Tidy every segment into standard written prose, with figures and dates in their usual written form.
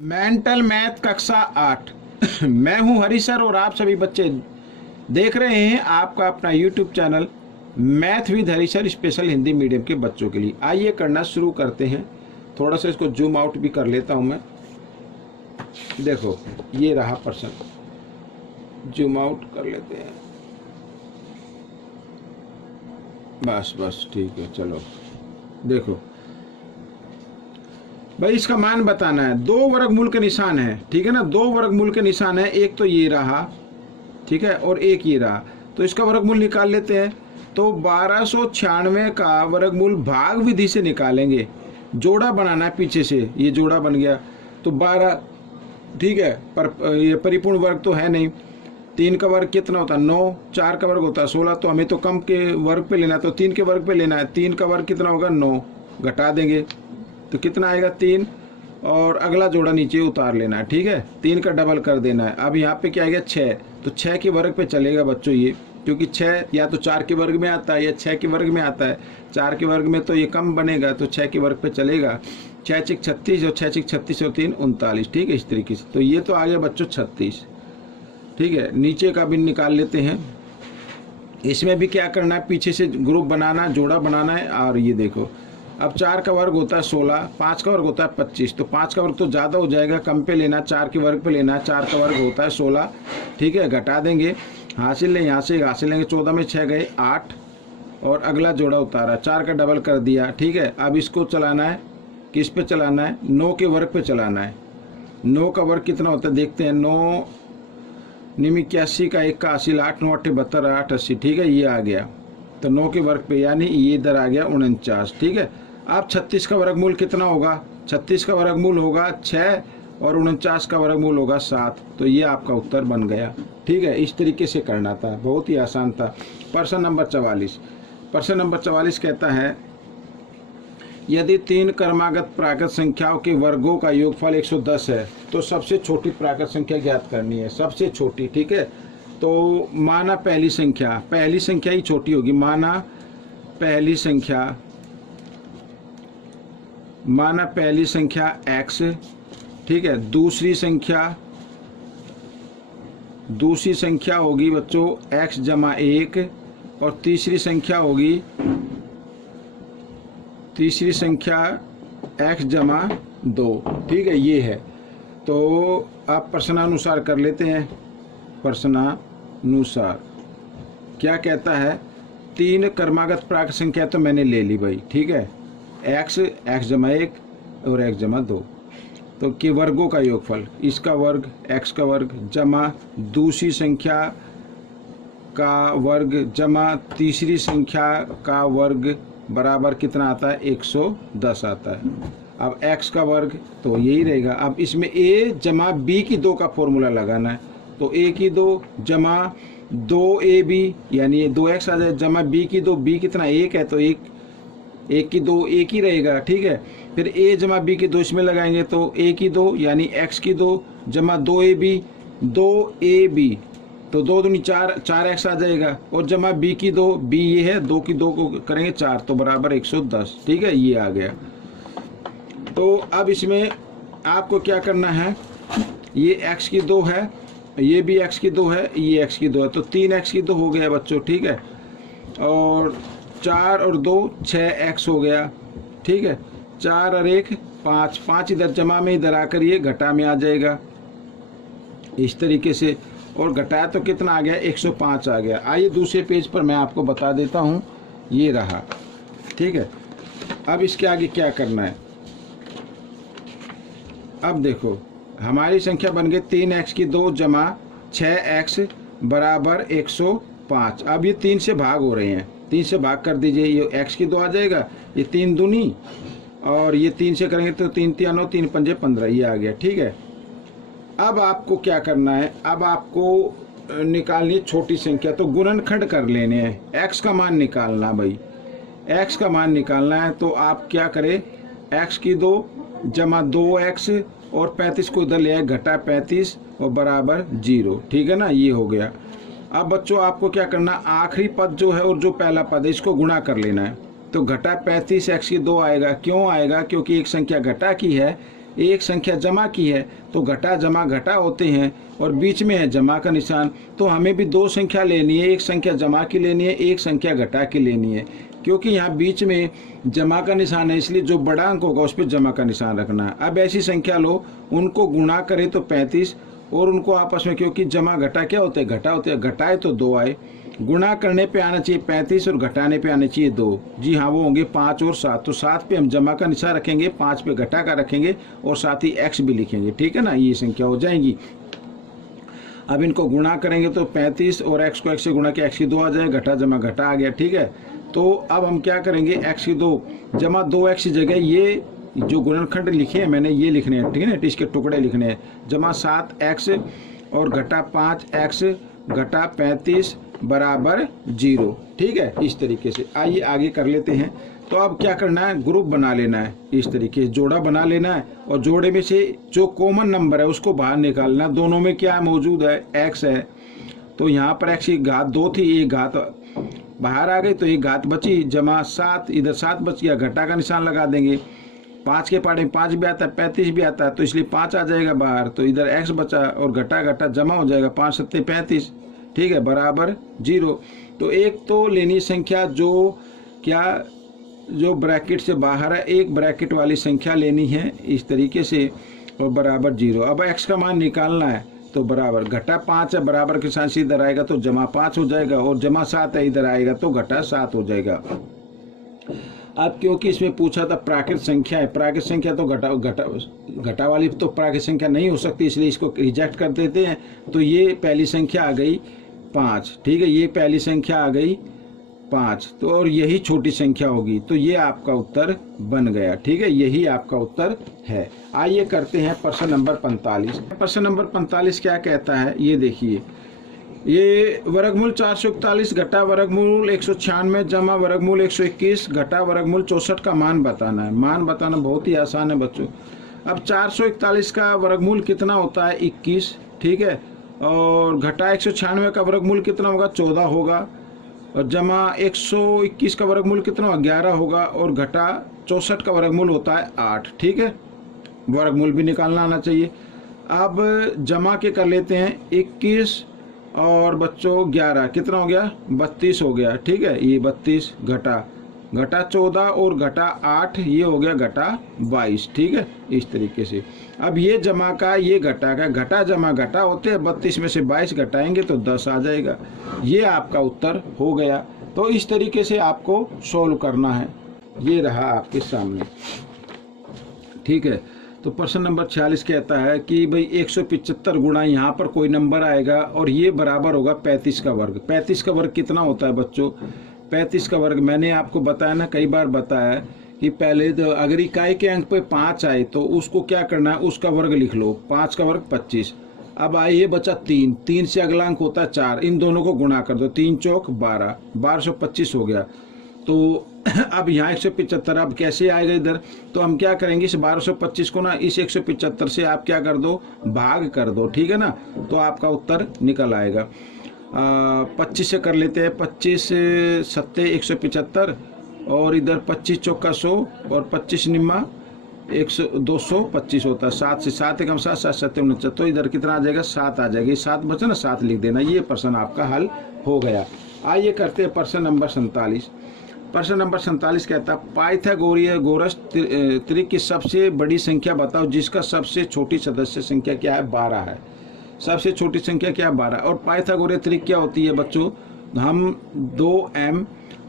Mental math कक्षा 8। मैं हूं हरी सर और आप सभी बच्चे देख रहे हैं आपका अपना YouTube channel math with Hari sir special Hindi medium के बच्चों के लिए। आइए करना शुरू करते हैं। थोड़ा सा इसको जूम आउट भी कर लेता हूं मैं। देखो ये रहा प्रश्न, जूम आउट कर लेते हैं। बस ठीक है। चलो देखो भाई, इसका मान बताना है। दो वर्गमूल के निशान है, ठीक है ना। दो वर्गमूल के निशान है, एक तो ये रहा, ठीक है, और एक ये रहा। तो इसका वर्गमूल निकाल लेते हैं। तो 1296 का वर्गमूल भाग विधि से निकालेंगे। जोड़ा बनाना है पीछे से, ये जोड़ा बन गया तो 12, ठीक है। पर ये परिपूर्ण वर्ग तो है नहीं। 3 का वर्ग कितना होता है 9, 4 का वर्ग होता है 16। तो हमें तो कम के वर्ग पे लेना है, तो 3 के वर्ग पे लेना है। 3 का वर्ग कितना होगा 9, घटा देंगे तो कितना आएगा 3, और अगला जोड़ा नीचे उतार लेना है, ठीक है। 3 का डबल कर देना है। अब यहाँ पे क्या आएगा 6, तो 6 के वर्ग पे चलेगा बच्चों ये, क्योंकि 6 या तो 4 के वर्ग में आता है या 6 के वर्ग में आता है। 4 के वर्ग में तो ये कम बनेगा, तो 6 के वर्ग पे चलेगा। 6 6 36 और 6 6 36 और 3 39, ठीक है। इस तरीके से तो ये तो आ गया बच्चों 36, ठीक है। नीचे का भी निकाल लेते हैं। इसमें भी क्या करना है, पीछे से ग्रुप बनाना, जोड़ा बनाना है। और ये देखो, अब 4 का वर्ग होता है 16, 5 का वर्ग होता है 25। तो 5 का वर्ग तो ज़्यादा हो जाएगा, कम पे लेना, 4 के वर्ग पे लेना। 4 का वर्ग होता है 16, ठीक है। घटा देंगे, हासिल लें, यहाँ से हासिल लेंगे। 14 में 6 गए 8, और अगला जोड़ा उतारा, 4 का डबल कर दिया, ठीक है। अब इसको चलाना है, किस पे चलाना है, 9 के वर्ग पे चलाना है। 9 का वर्ग कितना होता है देखते हैं। 9 निम 81 का 1 का हासिल, 8 9 8 72 8 80, ठीक है। ये आ गया तो 9 के वर्ग पे, यानी ये इधर आ गया 49, ठीक है। अब 36 का वर्गमूल कितना होगा, 36 का वर्गमूल होगा 6 और 49 का वर्गमूल होगा 7। तो ये आपका उत्तर बन गया, ठीक है। इस तरीके से करना था, बहुत ही आसान था। प्रश्न नंबर 44। प्रश्न नंबर 44 कहता है, यदि 3 क्रमागत प्राकृत संख्याओं के वर्गों का योगफल 110 है तो सबसे छोटी प्राकृत संख्या ज्ञात करनी है। सबसे छोटी, ठीक है। तो माना पहली संख्या ही छोटी होगी। माना पहली संख्या x, ठीक है। दूसरी संख्या होगी बच्चों x जमा 1, और तीसरी संख्या x जमा 2, ठीक है। ये है। तो आप प्रश्नानुसार कर लेते हैं। प्रश्नानुसार क्या कहता है, 3 क्रमागत प्राकृत संख्या तो मैंने ले ली भाई, ठीक है। x जमा 1 और x जमा 2, तो के वर्गों का योगफल, इसका वर्ग x का वर्ग जमा दूसरी संख्या का वर्ग जमा तीसरी संख्या का वर्ग बराबर कितना आता है 110 आता है। अब x का वर्ग तो यही रहेगा। अब इसमें a जमा b की 2 का फॉर्मूला लगाना है। तो a की 2 जमा 2ab, यानी ये 2x आ जाए, जमा b की 2, b कितना 1 है तो 1 की 2 1 ही रहेगा, ठीक है। फिर a जमा b की 2 इसमें लगाएंगे तो a की 2 यानी x की 2 जमा 2ab, तो 2 दूनी 4x आ जाएगा, और जमा b की 2, b ये है, 2 की 2 को करेंगे 4 तो बराबर 110, ठीक है। ये आ गया। तो अब इसमें आपको क्या करना है, ये x की 2 है, ये भी x की 2 है, ये x की 2 है, तो 3x की 2 हो गया बच्चों, ठीक है। और 4 और 2 6x हो गया, ठीक है। 4 और 1 5, 5 इधर जमा में इधर आकर ये घटा में आ जाएगा, इस तरीके से। और घटाया तो कितना आ गया 105 आ गया। आइए दूसरे पेज पर मैं आपको बता देता हूँ, ये रहा, ठीक है। अब इसके आगे क्या करना है, अब देखो हमारी संख्या बन गई 3x की 2 जमा 6x बराबर 105। अब ये 3 से भाग हो रहे हैं, 3 से भाग कर दीजिए, ये x की 2 आ जाएगा, ये 3 दूनी, और ये 3 से करेंगे तो 3 3 9 3 5 15, ये आ गया, ठीक है। अब आपको क्या करना है, अब आपको निकालनी है छोटी संख्या, तो गुणनखंड कर लेने हैं। x का मान निकालना भाई, x का मान निकालना है। तो आप क्या करें, x की 2 जमा 2x और 35 को इधर ले आए, घटा 35 और बराबर 0, ठीक है ना। ये हो गया। अब बच्चों आपको क्या करना, आखिरी पद जो है और जो पहला पद है इसको गुणा कर लेना है। तो घटा 35 x की 2 आएगा। क्यों आएगा, क्योंकि एक संख्या घटा की है, एक संख्या जमा की है तो घटा जमा घटा होते हैं और बीच में है जमा का निशान। तो हमें भी दो संख्या लेनी है, एक संख्या जमा की लेनी है, एक संख्या घटा की लेनी है। क्योंकि यहाँ बीच में जमा का निशान है इसलिए जो बड़ा अंक होगा उस पर जमा का निशान रखना है। अब ऐसी संख्या लो, उनको गुणा करें तो 35 और उनको आपस में, क्योंकि जमा घटा क्या होते हैं, घटा होते हैं, घटाए तो 2 आए, गुणा करने पे आना चाहिए 35 और घटाने पे आने चाहिए 2। जी हाँ, वो होंगे 5 और 7। तो 7 पे हम जमा का निशान रखेंगे, 5 पे घटा का रखेंगे और साथ ही x भी लिखेंगे, ठीक है ना। ये संख्या हो जाएगी। अब इनको गुणा करेंगे तो 35 और x को x से गुणा किया x की 2 आ जाएगा, घटा जमा घटा आ गया, ठीक है। तो अब हम क्या करेंगे, x की 2 जमा 2x की जगह ये जो गुणनखंड लिखे हैं मैंने ये लिखने हैं, ठीक है ना, इसके टुकड़े लिखने हैं। जमा 7x और घटा 5x घटा 35 बराबर 0, ठीक है। इस तरीके से आइए आगे कर लेते हैं। तो अब क्या करना है, ग्रुप बना लेना है, इस तरीके से जोड़ा बना लेना है और जोड़े में से जो कॉमन नंबर है उसको बाहर निकालना। दोनों में क्या मौजूद है, x है। तो यहाँ पर x की घात 2 थी, एक घात बाहर आ गई तो एक घात बची, जमा 7, इधर 7 बच गया, घटा का निशान लगा देंगे। 5 के पाड़े में 5 भी आता है, 35 भी आता है, तो इसलिए 5 आ जाएगा बाहर। तो इधर x बचा और घटा घटा जमा हो जाएगा, 5 सत्ते 35, ठीक है, बराबर 0। तो एक तो लेनी संख्या जो क्या, जो ब्रैकेट से बाहर है, एक ब्रैकेट वाली संख्या लेनी है इस तरीके से और बराबर 0। अब x का मान निकालना है तो बराबर घटा 5 है, बराबर के साथ इधर आएगा तो जमा 5 हो जाएगा और जमा 7 है, इधर आएगा तो घटा 7 हो जाएगा। अब क्योंकि इसमें पूछा था प्राकृत संख्या है, प्राकृत संख्या तो घटा वाली तो प्राकृत संख्या नहीं हो सकती, इसलिए इसको रिजेक्ट कर देते हैं। तो ये पहली संख्या आ गई 5, ठीक है, ये पहली संख्या आ गई 5, तो और यही छोटी संख्या होगी, तो ये आपका उत्तर बन गया, ठीक है, यही आपका उत्तर है। आइए करते हैं प्रश्न नंबर 45। प्रश्न नंबर 45 क्या कहता है, ये देखिए, ये वर्गमूल 441 घटा वर्गमूल 196 जमा वर्गमूल 121 घटा वर्गमूल 64 का मान बताना है। मान बताना बहुत ही आसान है बच्चों। अब 441 का वर्गमूल कितना होता है, 21, ठीक है, और घटा 196 का वर्गमूल कितना होगा, 14 होगा, और जमा 121 का वर्गमूल कितना होगा, 11 होगा, और घटा 64 का वर्गमूल होता है 8, ठीक है। वर्गमूल भी निकालना आना चाहिए। अब जमा के कर लेते हैं, 21 और बच्चों 11 कितना हो गया, 32 हो गया, ठीक है, ये 32 घटा 14 और घटा 8, ये हो गया घटा 22, ठीक है, इस तरीके से। अब ये जमा का ये घटा का, घटा जमा घटा होते हैं, 32 में से 22 घटाएंगे तो 10 आ जाएगा। ये आपका उत्तर हो गया। तो इस तरीके से आपको सोल्व करना है, ये रहा आपके सामने, ठीक है। तो प्रश्न नंबर 46 कहता है कि भाई 175 गुणा यहाँ पर कोई नंबर आएगा और ये बराबर होगा 35 का वर्ग। 35 का वर्ग कितना होता है बच्चों, 35 का वर्ग मैंने आपको बताया ना, कई बार बताया कि पहले तो अगर इकाई के अंक पे 5 आए तो उसको क्या करना है, उसका वर्ग लिख लो, 5 का वर्ग 25। अब आए ये बचा 3, 3 से अगला अंक होता है 4, इन दोनों को गुणा कर दो, 3 चौक 12, 1225 हो गया। तो अब यहाँ 175, अब कैसे आएगा इधर, तो हम क्या करेंगे, इस 1225 को ना इस 175 से आप क्या कर दो, भाग कर दो, ठीक है ना, तो आपका उत्तर निकल आएगा। 25 से कर लेते हैं, 25 सत्ते 175 और इधर 25 चौका 100 और 25 निम्मा 225 होता है, 7 से 7 एकम 7, 7 सत्ते 49, तो इधर कितना आ जाएगा, 7 आ जाएगा, 7 बचा ना, 7 लिख देना। ये प्रश्न आपका हल हो गया। आइए करते हैं प्रश्न नंबर 47। प्रश्न नंबर 47 कहता है पाइथागोरस त्रिक की सबसे बड़ी संख्या बताओ जिसका सबसे छोटी सदस्य संख्या क्या है, 12 है। सबसे छोटी संख्या क्या है, 12। और पाइथागोरस त्रिक क्या होती है बच्चों, हम 2m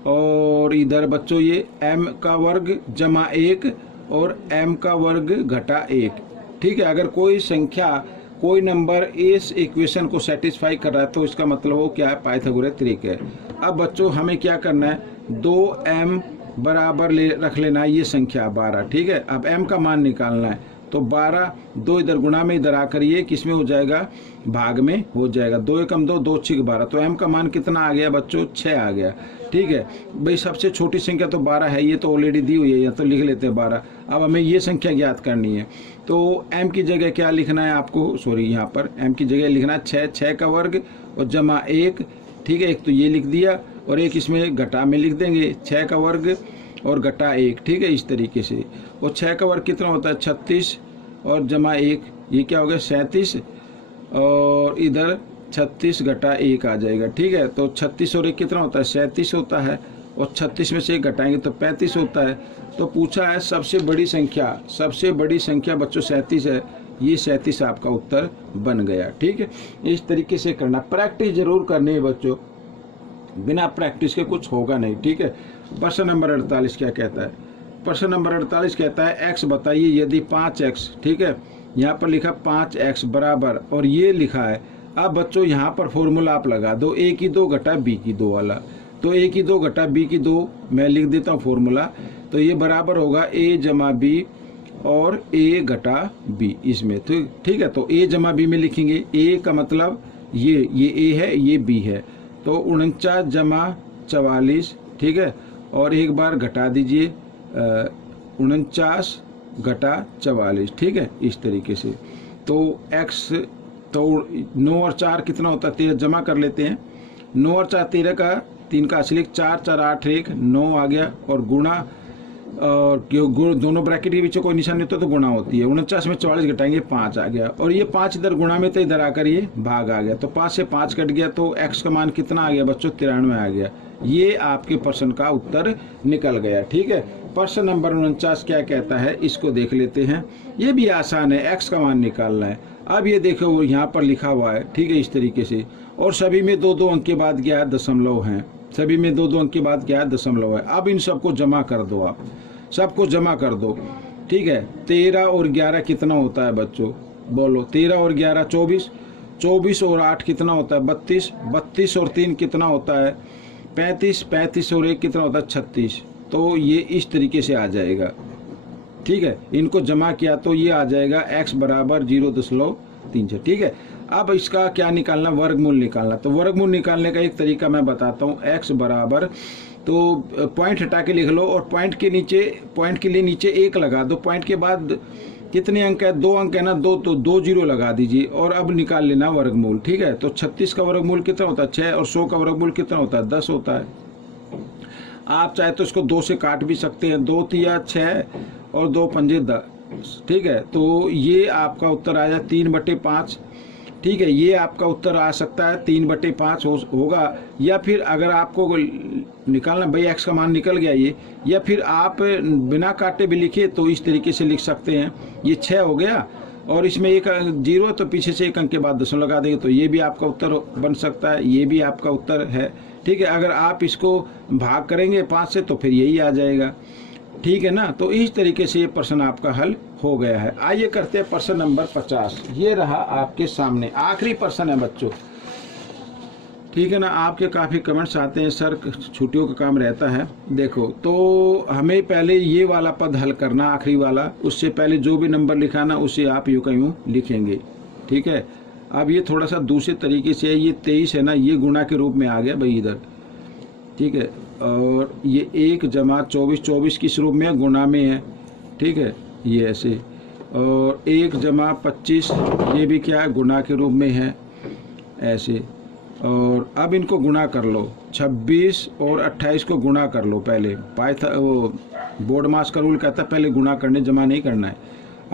और इधर बच्चों ये m का वर्ग जमा 1 और m का वर्ग घटा 1, ठीक है। अगर कोई संख्या कोई नंबर इस इक्वेशन को सेटिस्फाई कर रहा है तो इसका मतलब वो क्या है, पाइथागोरस त्रिक है। अब बच्चों हमें क्या करना है, 2m बराबर रख लेना है ये संख्या 12, ठीक है। अब m का मान निकालना है, तो 12, 2 इधर गुणा में इधर आकर ये किस में हो जाएगा, भाग में हो जाएगा, 2 एकम 2, 2 6 12, तो m का मान कितना आ गया बच्चों, 6 आ गया, ठीक है। भाई सबसे छोटी संख्या तो 12 है, ये तो ऑलरेडी दी हुई है, या तो लिख लेते हैं 12। अब हमें ये संख्या ज्ञात करनी है, तो m की जगह क्या लिखना है आपको, सॉरी यहाँ पर m की जगह लिखना है 6, 6 का वर्ग और जमा 1, ठीक है। एक तो ये लिख दिया और एक इसमें घटा में लिख देंगे, 6 का वर्ग और घटा 1, ठीक है, इस तरीके से। और 6 का वर्ग कितना होता है, 36 और जमा 1, ये क्या हो गया 37, और इधर 36 घटा 1 आ जाएगा। ठीक है, तो 36 और 1 कितना होता है 37 होता है, और 36 में से 1 घटाएंगे तो 35 होता है। तो पूछा है सबसे बड़ी संख्या बच्चों 37 है, ये 37 आपका उत्तर बन गया। ठीक है, इस तरीके से करना, प्रैक्टिस जरूर करनी है बच्चों, बिना प्रैक्टिस के कुछ होगा नहीं। ठीक है, प्रश्न नंबर 48 क्या कहता है? प्रश्न नंबर 48 कहता है x बताइए यदि 5x, ठीक है, यहाँ पर लिखा 5x बराबर, और ये लिखा है। अब बच्चों यहाँ पर फॉर्मूला आप लगा दो, a की 2 घटा b की 2 वाला। तो a की 2 घटा b की 2 मैं लिख देता हूँ फॉर्मूला। तो ये बराबर होगा a जमा b और a घटा b इसमें। तो ठीक है, तो a जमा b में लिखेंगे, a का मतलब ये a है, ये b है। तो 49 जमा 44, ठीक है, और एक बार घटा दीजिए 49 घटा 44, ठीक है, इस तरीके से। तो x, तो 9 और 4 कितना होता है 13, जमा कर लेते हैं। 9 और 4 13 का, 3 का असलिक, 4 4 8 1 9 आ गया, और गुणा, और दोनों ब्रैकेट के बीच कोई निशान नहीं होता तो गुणा होती है। 49 में 44 घटाएंगे 5 आ गया, और ये 5 इधर गुणा में तो इधर आकर ये भाग आ गया। तो 5 से 5 कट गया, तो x का मान कितना आ गया बच्चों 93 आ गया। ये आपके प्रश्न का उत्तर निकल गया। ठीक है, प्रश्न नंबर 49 क्या कहता है इसको देख लेते हैं। ये भी आसान है, x का मान निकालना है। अब ये देखो वो यहाँ पर लिखा हुआ है, ठीक है, इस तरीके से, और सभी में 2-2 अंक के बाद क्या है दशमलव हैं, सभी में 2-2 अंक के बाद क्या है दशमलव है। अब इन सबको जमा कर दो, आप सबको जमा कर दो। ठीक है, 13 और 11 कितना होता है बच्चों, बोलो 13 और 11 24, 24 और 8 कितना होता है 32, 32 और 3 कितना होता है 35, 35 और 1 कितना होता है 36। तो ये इस तरीके से आ जाएगा। ठीक है, इनको जमा किया तो ये आ जाएगा x बराबर 0.36। ठीक है, अब इसका क्या निकालना, वर्गमूल निकालना। तो वर्गमूल निकालने का एक तरीका मैं बताता हूँ। x बराबर, तो पॉइंट हटा के लिख लो, और पॉइंट के नीचे, पॉइंट के लिए नीचे 1 लगा दो। पॉइंट के बाद कितने अंक है, 2 अंक है ना, 2, तो 2 0 लगा दीजिए, और अब निकाल लेना वर्गमूल। ठीक है, तो 36 का वर्गमूल कितना होता है 6, और 100 का वर्गमूल कितना होता है 10 होता है। आप चाहे तो इसको 2 से काट भी सकते हैं, 2 तिया 6 और 2 पंजे 10। ठीक है, तो ये आपका उत्तर आ जाए 3/5। ठीक है, ये आपका उत्तर आ सकता है 3/5 होगा। या फिर अगर आपको निकालना, भाई x का मान निकल गया ये, या फिर आप बिना काटे भी लिखे तो इस तरीके से लिख सकते हैं। ये 6 हो गया, और इसमें 1 0, तो पीछे से 1 अंक के बाद दशमलव लगा देंगे, तो ये भी आपका उत्तर बन सकता है, ये भी आपका उत्तर है। ठीक है, अगर आप इसको भाग करेंगे 5 से तो फिर यही आ जाएगा। ठीक है ना, तो इस तरीके से ये प्रश्न आपका हल हो गया है। आइए करते हैं प्रश्न नंबर 50। ये रहा आपके सामने, आखिरी प्रश्न है बच्चों। ठीक है ना, आपके काफ़ी कमेंट्स आते हैं सर छुट्टियों का काम रहता है। देखो, तो हमें पहले ये वाला पद हल करना, आखिरी वाला, उससे पहले जो भी नंबर लिखाना उसे आप यूँ का यूँ लिखेंगे। ठीक है, अब ये थोड़ा सा दूसरे तरीके से है। ये 23 है ना, ये गुणा के रूप में आ गया भाई इधर। ठीक है, और ये 1 जमा 24, 24 किस रूप में है, गुणा में है। ठीक है, ये ऐसे, और 1 जमा 25, ये भी क्या है, गुणा के रूप में है, ऐसे। और अब इनको गुणा कर लो, 26 और 28 को गुणा कर लो पहले। वो बोर्ड मास का रूल कहता है पहले गुणा करने, जमा नहीं करना है।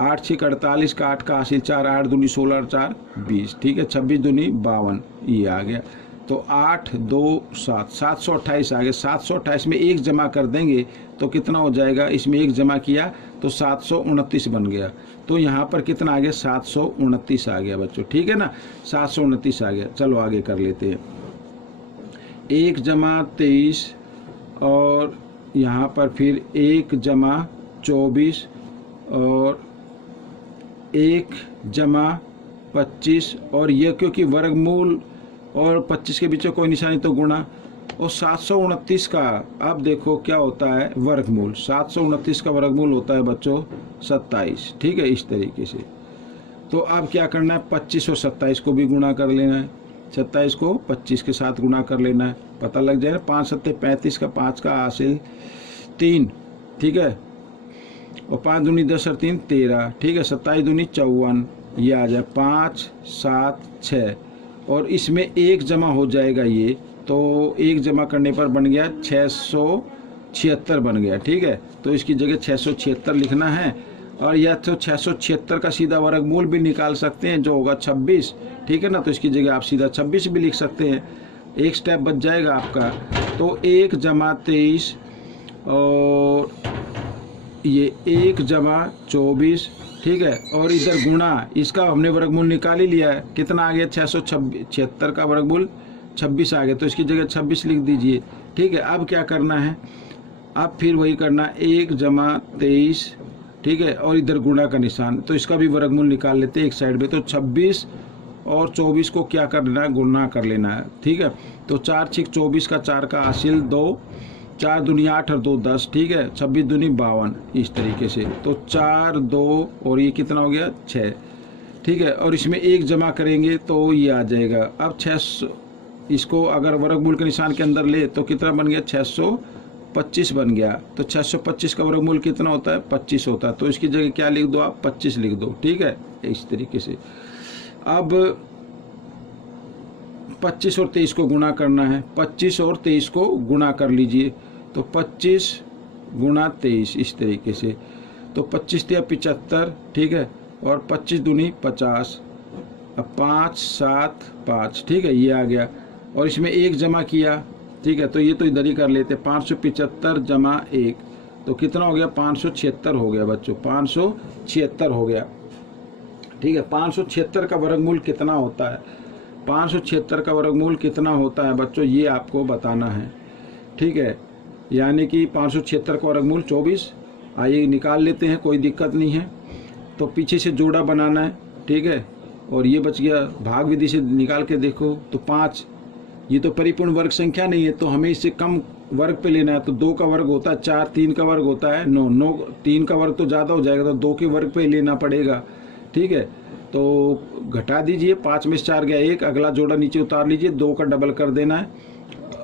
8 6 48 का 8 का हासिल 4, 8 दूनी 16 और 4 20। ठीक है, 26 दूनी 52, ये आ गया। तो 8 2 7, 728 आ गया। 728 में 1 जमा कर देंगे तो कितना हो जाएगा, इसमें 1 जमा किया तो 729 बन गया। तो यहाँ पर कितना आ गया 729 आ गया बच्चों। ठीक है ना, 729 आ गया। चलो आगे कर लेते हैं। 1 जमा 23, और यहाँ पर फिर 1 जमा 24, और 1 जमा 25, और ये क्योंकि वर्गमूल और 25 के बीच में कोई निशानी तो गुणा, और 729 का अब देखो क्या होता है वर्गमूल। 729 का वर्गमूल होता है बच्चों 27। ठीक है, इस तरीके से। तो अब क्या करना है, 25 और 27 को भी गुणा कर लेना है। 27 को 25 के साथ गुणा कर लेना है, पता लग जाए ना। 5 7 35 का 5 का हासिल 3। ठीक है, और 5 दूनी 10 और 3 13। ठीक है, 27 दूनी 54, ये आ जाए 5 7 6, और इसमें 1 जमा हो जाएगा ये, तो 1 जमा करने पर बन गया 676 बन गया। ठीक है, तो इसकी जगह 676 लिखना है, और या तो 676 का सीधा वर्गमूल भी निकाल सकते हैं जो होगा 26, ठीक है ना। तो इसकी जगह आप सीधा 26 भी लिख सकते हैं, एक स्टेप बच जाएगा आपका। तो 1 जमा 23 और ये 1 जमा 24, ठीक है, और इधर गुणा, इसका हमने वर्गमूल निकाल ही लिया है, कितना आ गया 676 का वर्गमूल 26 आ गया, तो इसकी जगह 26 लिख दीजिए, ठीक है। अब क्या करना है, अब फिर वही करना 1 जमा 23, ठीक है, और इधर गुणा का निशान, तो इसका भी वर्गमूल निकाल लेते हैं एक साइड में। तो 26 और 24 को क्या करना है, गुणा कर लेना है, ठीक है। तो 4 6 24 का 4 का हासिल 2, 4 दूनी 8 और 2 10, ठीक है, 26 दूनी 52, इस तरीके से। तो 4 2 और ये कितना हो गया 6, ठीक है। और इसमें 1 जमा करेंगे तो ये आ जाएगा। अब 600, इसको अगर वर्गमूल के निशान के अंदर ले तो कितना बन गया 625 बन गया। तो 625 का वर्गमूल कितना होता है 25 होता है, तो इसकी जगह क्या लिख दो आप 25 लिख दो, ठीक है, इस तरीके से। अब 25 और 23 को गुणा करना है, 25 और 23 को गुणा कर लीजिए, तो 25 गुणा 23 इस तरीके से। तो 25 दिया 75, ठीक है, और 25 दूनी 50, अब 5 7 5, ठीक है, ये आ गया। और इसमें 1 जमा किया, ठीक है, तो ये तो इधर ही कर लेते, 575 जमा 1, तो कितना हो गया 576 हो गया बच्चों, 576 हो गया, ठीक है। 576 का वर्गमूल कितना होता है, 576 का वर्गमूल कितना होता है बच्चों, ये आपको बताना है, ठीक है। यानी कि 576 का वर्गमूल 24, आइए निकाल लेते हैं, कोई दिक्कत नहीं है। तो पीछे से जोड़ा बनाना है, ठीक है, और ये बच गया, भाग विधि से निकाल के देखो तो 5, ये तो परिपूर्ण वर्ग संख्या नहीं है, तो हमें इससे कम वर्ग पे लेना है। तो 2 का वर्ग होता है 4, 3 का वर्ग होता है 9, 3 का वर्ग तो ज़्यादा हो जाएगा, तो 2 के वर्ग पे लेना पड़ेगा, ठीक है। तो घटा दीजिए, 5 में से 4 गया 1, अगला जोड़ा नीचे उतार लीजिए, 2 का डबल कर देना है।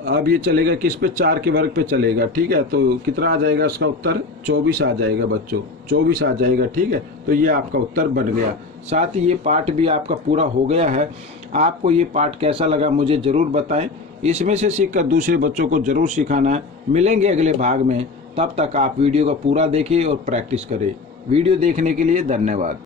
अब ये चलेगा किस पे, 4 के वर्ग पे चलेगा, ठीक है। तो कितना आ जाएगा इसका उत्तर 24 आ जाएगा बच्चों, 24 आ जाएगा, ठीक है। तो ये आपका उत्तर बन गया। साथ ही ये पाठ भी आपका पूरा हो गया है। आपको ये पाठ कैसा लगा मुझे ज़रूर बताएं, इसमें से सीखकर दूसरे बच्चों को ज़रूर सिखाना है। मिलेंगे अगले भाग में, तब तक आप वीडियो का पूरा देखिए और प्रैक्टिस करें। वीडियो देखने के लिए धन्यवाद।